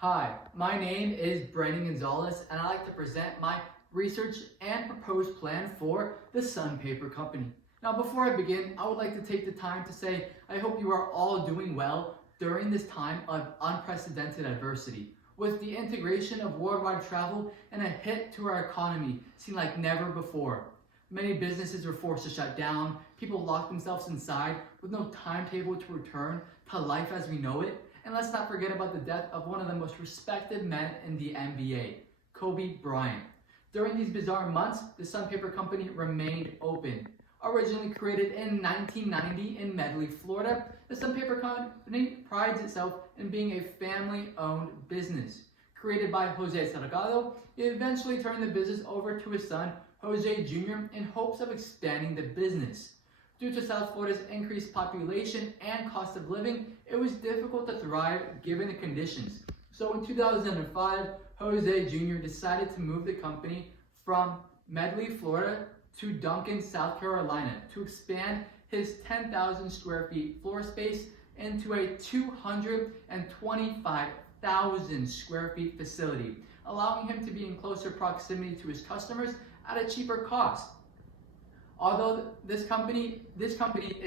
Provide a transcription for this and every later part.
Hi, my name is Brandon Gonzalez, and I'd like to present my research and proposed plan for the Sun Paper Company. Now, before I begin, I would like to take the time to say I hope you are all doing well during this time of unprecedented adversity. With the integration of worldwide travel and a hit to our economy seen like never before. Many businesses were forced to shut down, people locked themselves inside with no timetable to return to life as we know it. And let's not forget about the death of one of the most respected men in the NBA, Kobe Bryant. During these bizarre months, the Sun Paper Company remained open. Originally created in 1990 in Medley, Florida, the Sun Paper Company prides itself in being a family-owned business. Created by Jose Salgado, he eventually turned the business over to his son, Jose Jr., in hopes of expanding the business. Due to South Florida's increased population and cost of living, it was difficult to thrive given the conditions. So in 2005, Jose Jr. decided to move the company from Medley, Florida to Duncan, South Carolina to expand his 10,000 square feet floor space into a 225,000 square feet facility, allowing him to be in closer proximity to his customers at a cheaper cost. Although this company is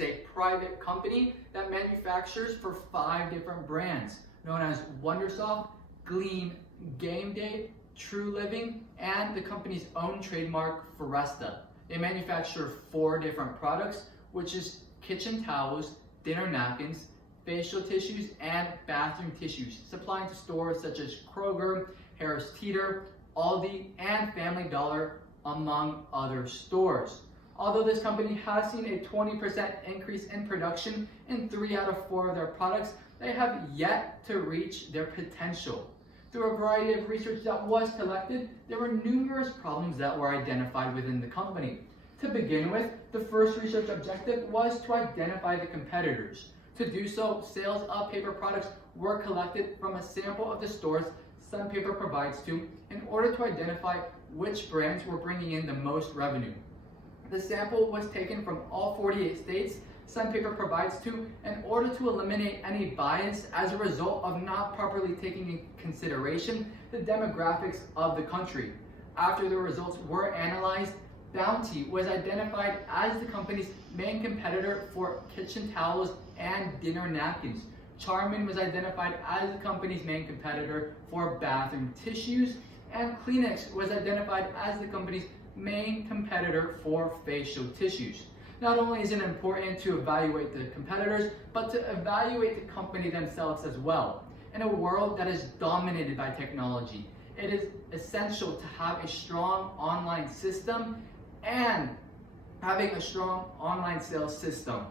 a private company that manufactures for 5 different brands known as Wondersoft, Gleam, Game Day, True Living, and the company's own trademark Foresta. They manufacture 4 different products, which is kitchen towels, dinner napkins, facial tissues, and bathroom tissues, supplying to stores such as Kroger, Harris Teeter, Aldi, and Family Dollar, among other stores. Although this company has seen a 20% increase in production in 3 out of 4 of their products, they have yet to reach their potential. Through a variety of research that was collected, there were numerous problems that were identified within the company. To begin with, the first research objective was to identify the competitors. To do so, sales of paper products were collected from a sample of the stores Sun Paper provides to in order to identify which brands were bringing in the most revenue. The sample was taken from all 48 states Sun Paper provides to in order to eliminate any bias as a result of not properly taking into consideration the demographics of the country. After the results were analyzed, Bounty was identified as the company's main competitor for kitchen towels and dinner napkins. Charmin was identified as the company's main competitor for bathroom tissues, and Kleenex was identified as the company's main competitor for facial tissues. Not only is it important to evaluate the competitors, but to evaluate the company themselves as well. In a world that is dominated by technology, it is essential to have a strong online system and having a strong online sales system.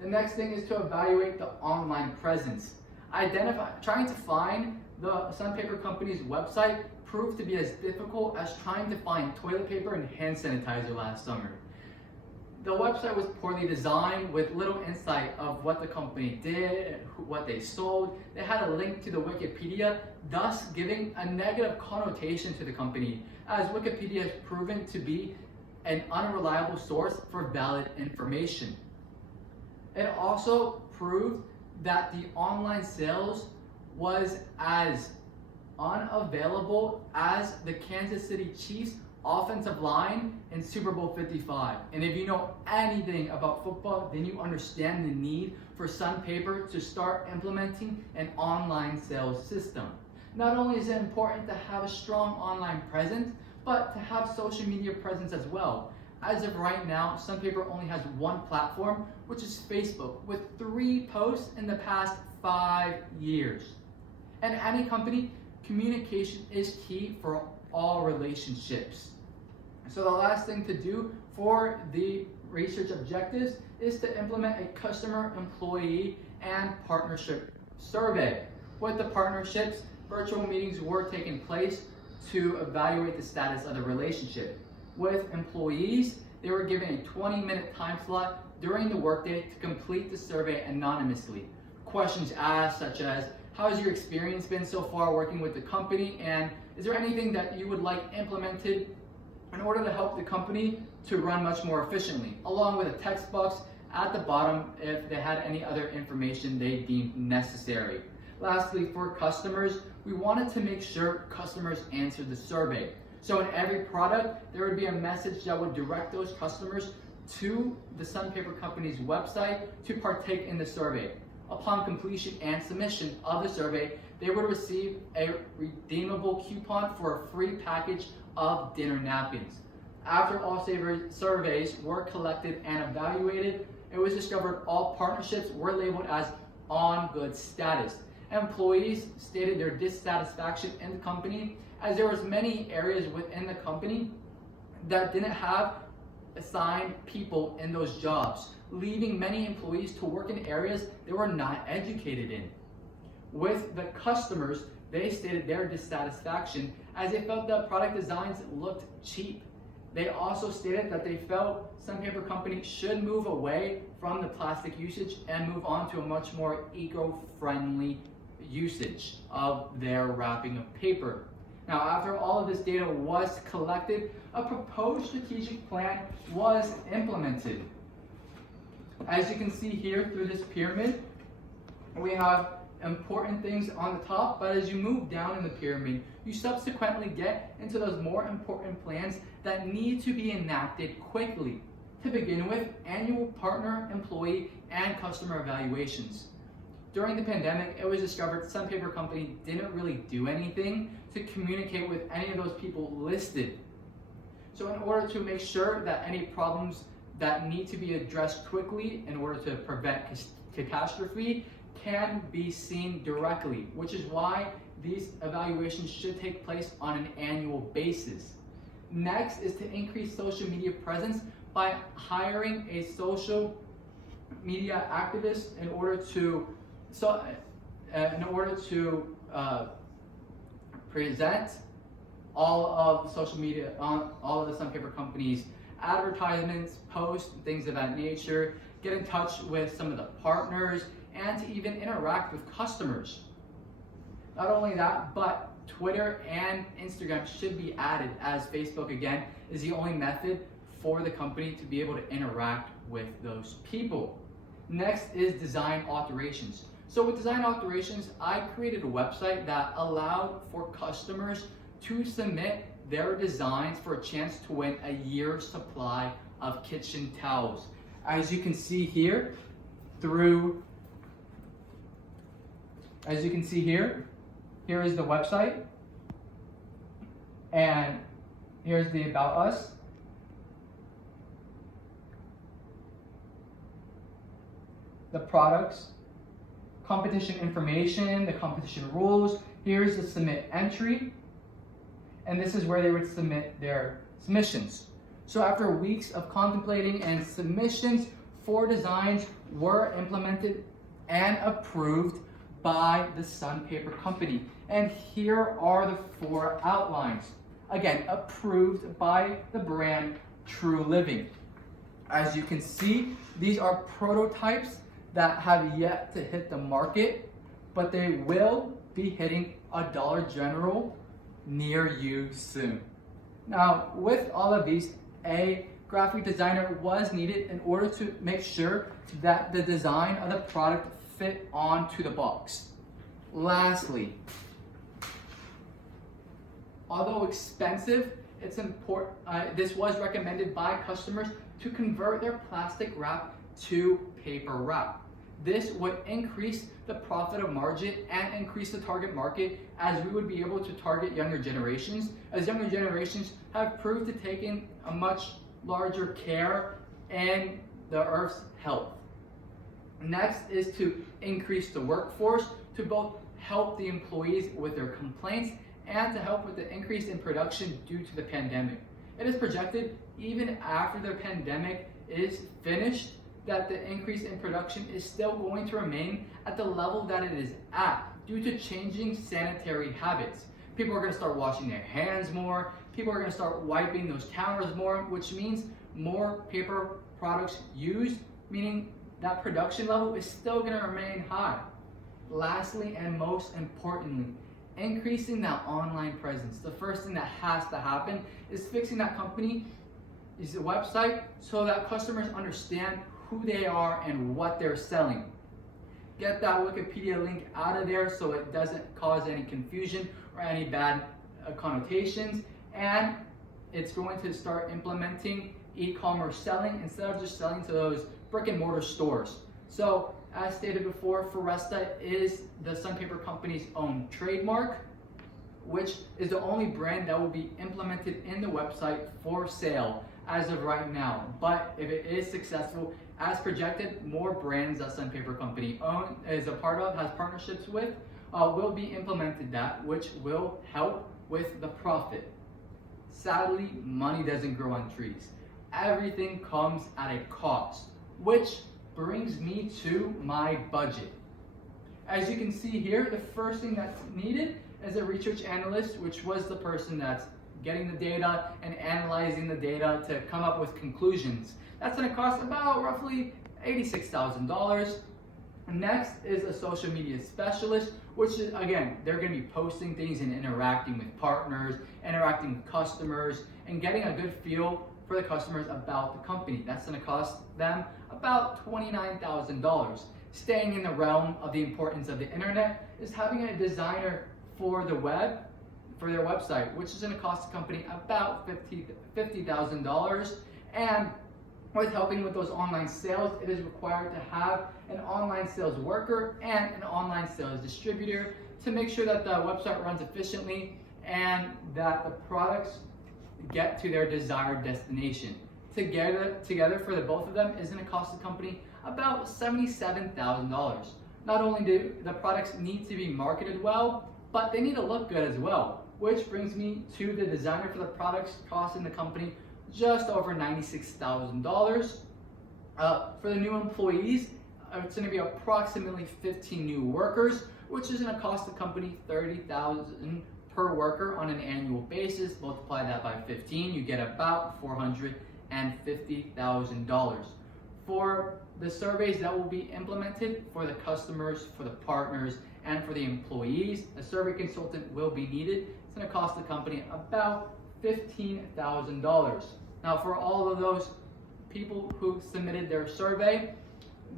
The next thing is to evaluate the online presence. Trying to find the Sun Paper Company's website proved to be as difficult as trying to find toilet paper and hand sanitizer last summer. The website was poorly designed with little insight of what the company did, what they sold. They had a link to the Wikipedia, thus giving a negative connotation to the company, as Wikipedia has proven to be an unreliable source for valid information. It also proved that the online sales was as unavailable as the Kansas City Chiefs offensive line in Super Bowl 55. And if you know anything about football, then you understand the need for Sun Paper to start implementing an online sales system. Not only is it important to have a strong online presence, but to have social media presence as well. As of right now, Sun Paper only has one platform, which is Facebook, with 3 posts in the past 5 years. And any company, communication is key for all relationships. So the last thing to do for the research objectives is to implement a customer, employee, and partnership survey. With the partnerships, virtual meetings were taking place to evaluate the status of the relationship. With employees, they were given a 20-minute time slot during the workday to complete the survey anonymously. Questions asked such as, how has your experience been so far working with the company, and is there anything that you would like implemented in order to help the company to run much more efficiently, along with a text box at the bottom if they had any other information they deemed necessary. Lastly, for customers, we wanted to make sure customers answered the survey. So in every product, there would be a message that would direct those customers to the Sun Paper Company's website to partake in the survey. Upon completion and submission of the survey, they would receive a redeemable coupon for a free package of dinner napkins. After all surveys were collected and evaluated, it was discovered all partnerships were labeled as on good status. Employees stated their dissatisfaction in the company as there was many areas within the company that didn't have assigned people in those jobs, leaving many employees to work in areas they were not educated in. With the customers, they stated their dissatisfaction as they felt that product designs looked cheap. They also stated that they felt Sun Paper Company should move away from the plastic usage and move on to a much more eco-friendly usage of their wrapping of paper. Now, after all of this data was collected, a proposed strategic plan was implemented. As you can see here through this pyramid, we have important things on the top, but as you move down in the pyramid, you subsequently get into those more important plans that need to be enacted quickly. To begin with, annual partner, employee, and customer evaluations. During the pandemic, it was discovered Sun Paper Company didn't really do anything to communicate with any of those people listed. So in order to make sure that any problems that need to be addressed quickly in order to prevent catastrophe can be seen directly, which is why these evaluations should take place on an annual basis. Next is to increase social media presence by hiring a social media activist in order to present all of social media on all of the Sun Paper Company's advertisements, posts, things of that nature, get in touch with some of the partners, and to even interact with customers. Not only that, but Twitter and Instagram should be added, as Facebook, again, is the only method for the company to be able to interact with those people. Next is design alterations. So with design alterations, I created a website that allowed for customers to submit their designs for a chance to win a year's supply of kitchen towels. As you can see here, here is the website, and here's the About Us. The products, competition information, the competition rules. Here's the submit entry, and this is where they would submit their submissions. So after weeks of contemplating and submissions, 4 designs were implemented and approved by the Sun Paper Company. And here are the 4 outlines. Again, approved by the brand True Living. As you can see, these are prototypes that have yet to hit the market, but they will be hitting a Dollar General near you soon. Now, with all of these, a graphic designer was needed in order to make sure that the design of the product fit onto the box. Lastly, although expensive, it's important. This was recommended by customers to convert their plastic wrap to paper wrap. This would increase the profit of margin and increase the target market, as we would be able to target younger generations, as younger generations have proved to take in a much larger care in the Earth's health. Next is to increase the workforce to both help the employees with their complaints and to help with the increase in production due to the pandemic. It is projected, even after the pandemic is finished, that the increase in production is still going to remain at the level that it is at due to changing sanitary habits. People are going to start washing their hands more, people are going to start wiping those counters more, which means more paper products used, meaning that production level is still going to remain high. Lastly, and most importantly, increasing that online presence. The first thing that has to happen is fixing that company's website so that customers understand who they are and what they're selling. get that Wikipedia link out of there so it doesn't cause any confusion or any bad connotations. And it's going to start implementing e-commerce selling instead of just selling to those brick and mortar stores. So as stated before, Foresta is the Sunpaper Company's own trademark, which is the only brand that will be implemented in the website for sale as of right now. But if it is successful, as projected, more brands that Sunpaper Company is a part of, has partnerships with, will be implemented that, which will help with the profit. Sadly, money doesn't grow on trees. Everything comes at a cost, which brings me to my budget. As you can see here, the first thing that's needed is a research analyst, which was the person that's getting the data and analyzing the data to come up with conclusions. That's going to cost about roughly $86,000. Next is a social media specialist, which is, again, they're going to be posting things and interacting with partners, interacting with customers, and getting a good feel for the customers about the company. That's going to cost them about $29,000. Staying in the realm of the importance of the internet is having a designer for the web, for their website, which is going to cost the company about $50,000. And with helping with those online sales, it is required to have an online sales worker and an online sales distributor to make sure that the website runs efficiently and that the products get to their desired destination. Together for the both of them is going to cost the company about $77,000. Not only do the products need to be marketed well, but they need to look good as well, which brings me to the designer for the products costing the company just over $96,000. For the new employees, it's going to be approximately 15 new workers, which is going to cost the company $30,000 per worker on an annual basis. Multiply that by 15, you get about $450,000. For the surveys that will be implemented for the customers, for the partners, and for the employees, a survey consultant will be needed. It's going to cost the company about $15,000. Now, for all of those people who submitted their survey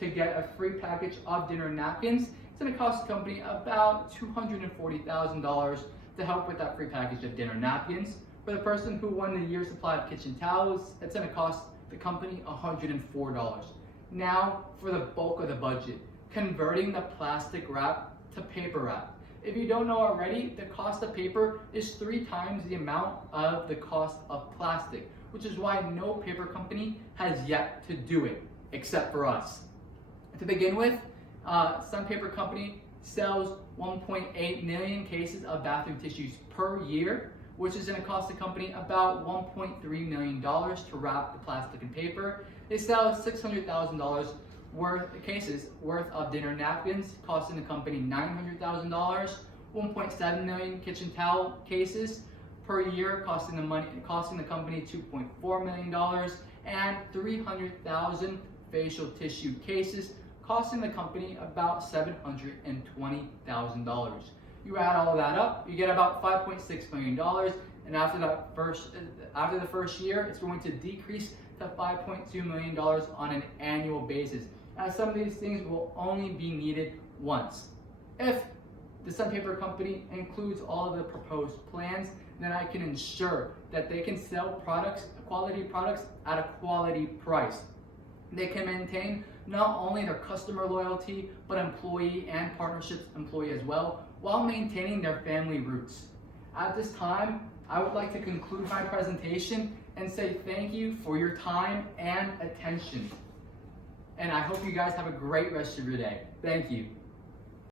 to get a free package of dinner napkins, it's going to cost the company about $240,000 to help with that free package of dinner napkins. For the person who won the year's supply of kitchen towels, it's going to cost the company $104. Now, for the bulk of the budget, converting the plastic wrap to paper wrap. If you don't know already, the cost of paper is 3 times the amount of the cost of plastic, which is why no paper company has yet to do it, except for us. To begin with, Sunpaper Company sells 1.8 million cases of bathroom tissues per year, which is going to cost the company about $1.3 million to wrap the plastic and paper. They sell $600,000 cases worth of dinner napkins, costing the company $900,000. 1.7 million kitchen towel cases per year, costing the company $2.4 million, and 300,000 facial tissue cases, costing the company about $720,000. You add all of that up, you get about $5.6 million, and after the first year, it's going to decrease to $5.2 million on an annual basis, as some of these things will only be needed once. If the Sunpaper Company includes all of the proposed plans, then I can ensure that they can sell quality products at a quality price. They can maintain not only their customer loyalty, but employee and partnerships employee as well, while maintaining their family roots. At this time, I would like to conclude my presentation and say thank you for your time and attention. And I hope you guys have a great rest of your day. Thank you.